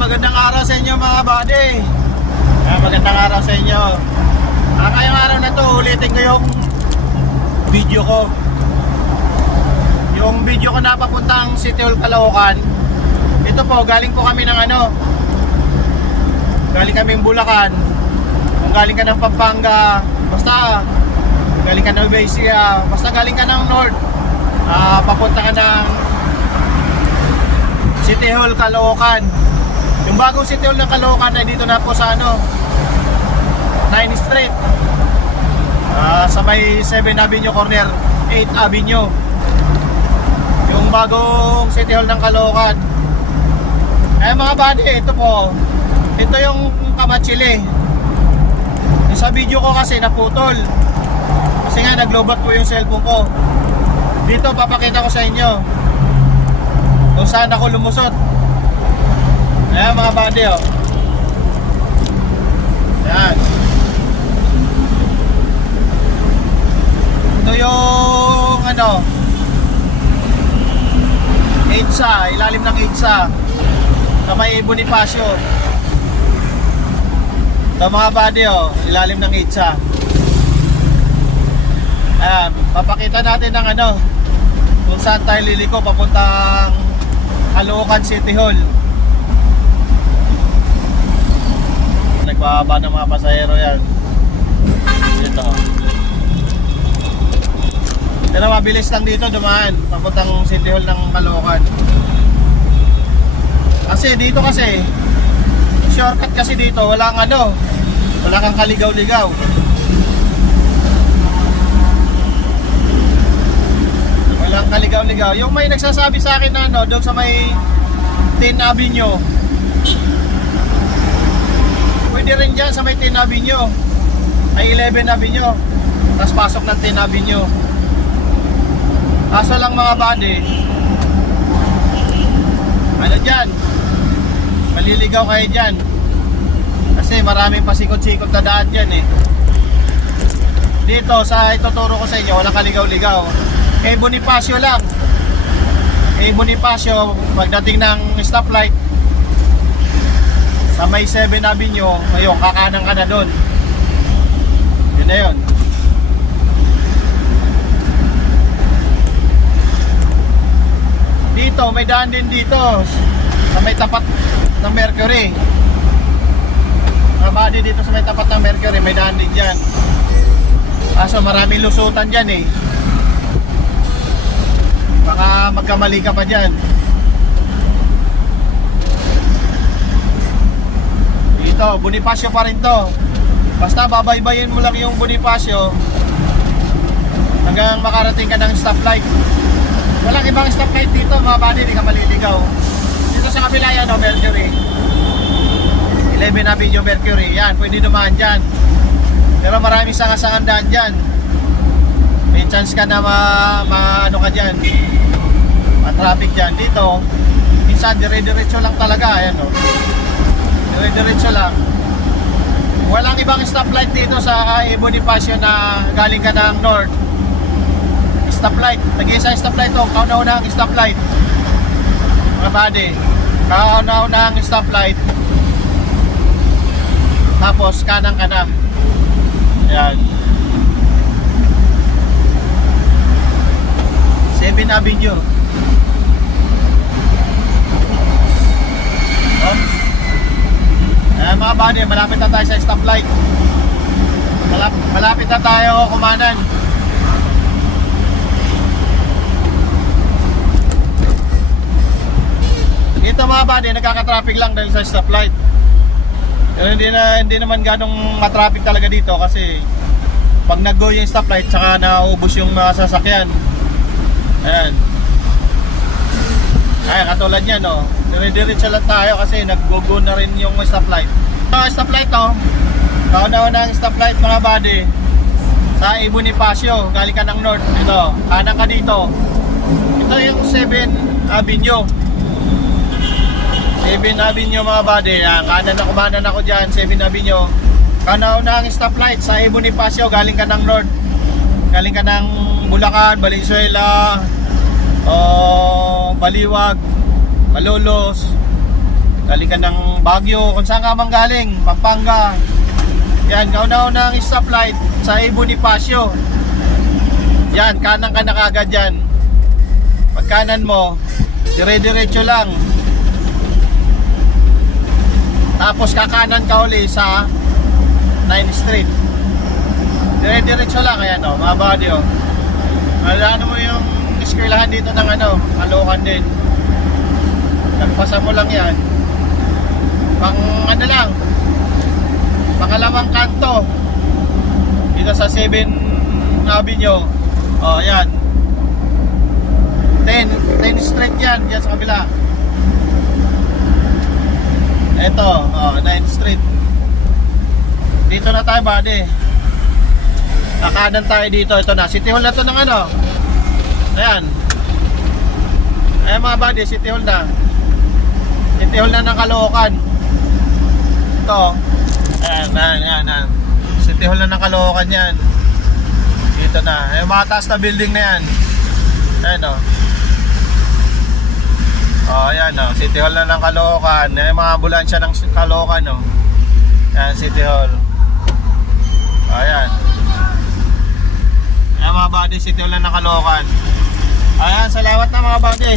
magandang araw sa inyo mga buddy. Magandang araw sa inyo. Ngayong araw na to, ulitin ko yung video ko. Yung video ko na papuntang City Hall, Caloocan. Ito po, galing po kami ng galing kaming Bulacan. Kung galing ka ng Pampanga, basta galing ka ng Nueva, basta galing ka ng North, papunta ka ng City Hall, Caloocan. Yung bagong City Hall ng Caloocan ay dito na po sa 9th Street, sa may 7 Avenue corner 8 Avenue. Yung bagong City Hall ng Caloocan. Mga buddy, ito po, ito yung Kamachili. Yung sa video ko kasi naputol kasi nga naglobat po yung cellphone ko. Dito papakita ko sa inyo kung saan ako lumusot. Ayan mga buddy, oh. Ayan. Ito yung EDSA, ilalim ng EDSA sa may Bonifacio. Ito mga buddy, oh, ilalim ng EDSA. Ayan, papakita natin ng kung saan tayo liliko papuntang Caloocan City Hall. Nagbababa ng mga pasahero yan. Dito. Pero mabilis lang dito dumaan papuntang City Hall ng Caloocan. Kasi dito shortcut kasi dito, wala kang kaligaw-ligaw. Walang kaligaw-ligaw. Yung may nagsasabi sa akin na doon sa may 10 Avenue. Pwede rin dyan sa may 10 Avenue. Ay 11 Avenue. Tapos pasok ng 10 Avenue. Kaso lang mga buddy, dyan, maliligaw kayo dyan. Kasi maraming pasikot-sikot na daan dyan eh. Dito sa ituturo ko sa inyo, walang kaligaw-ligaw. Bonifacio lang. Bonifacio, pagdating ng stoplight sa may 7 Avenue, ayun, kakanan ka na doon. Yun na yun. Dito, may daan din dito sa may tapat ng Mercury. Mga buddy, dito sa may tapat ng Mercury, may daan din dyan. Kaso maraming lusutan dyan eh. Baka magkamali ka pa dyan. Dito, Bonifacio pa rin to. Basta babaybayin mo lang yung Bonifacio hanggang makarating ka ng stoplight. Walang ibang stoplight dito mga buddy, hindi ka maliligaw. Dito sa kabila yan, Mercury 11 Avenue Mercury, yan, pwede dumaan dyan. Pero maraming sangasangan daan dyan. May chance ka na ka dyan, ma-traffic dyan. Dito, minsan dire-diretso lang talaga, ayan o, dire-diretso lang. Walang ibang stoplight dito sa Bonifacio na galing ka ng north. Stoplight, nag-iisa stoplight to, kauna-una ang stoplight mga buddy, kauna-una ang stoplight, tapos kanan ka na. Ayan, 7 Avenue. Oops. Ayan mga buddy, malapit na tayo sa stoplight. Malapit na tayo kumanan. Ito mga buddy, nagkaka-traffic lang dahil sa stoplight. Pero hindi naman ganong matraffic talaga dito kasi pag nag-go yung stoplight, saka naubos yung mga sasakyan. Ayan. Ayan, katulad yan, no. Dire-diretso lang tayo kasi nag-go na rin yung stoplight. Stoplight, no. Kauna-una ang stoplight mga buddy sa Bonifacio, galing ka ng north. Ito, kanan ka dito. Ito yung 7 Avenue. 7 Avenue mga buddy, kumanan ako dyan, 7 Avenue. Kauna-una ang stoplight sa Bonifacio, galing ka ng north. Galing ka ng Bulacan, Valenzuela, Baliwag, Malolos. galing ka ng Baguio, kung saan ka mang galing, Pampanga. Yan, kauna-una ang stoplight sa Bonifacio. Yan, kanan ka na kagad yan. Pag kanan mo, dire-diretso lang. Tapos kakanan ka uli sa 9th Street. Dire-diretso lang, ayan o, mga body o. Ano mo yung eskwelahan dito ng Caloocan din. Nagpasa mo lang yan. Pang lang, pangalawang kanto. Dito sa 7th Avenue. O, ayan. 10th Street yan, yan sa kabila. Ito, 9th Street. Dito na tayo, buddy. Kakanan tayo dito. Ito na, City Hall na to ng ayan. Ayan mga buddy, City Hall na. City Hall na ng Caloocan. Ito. Ayan. City Hall na ng Caloocan yan. Dito na. Ayan mga taas na building na yan. Ayan o. Ayan o. City Hall na ng Caloocan. Ayan mga ambulansya ng Caloocan o. Ayan, City Hall. Ayan. Ayan mga buddy, City Hall na ng Caloocan. Ayan, salamat na mga buddy.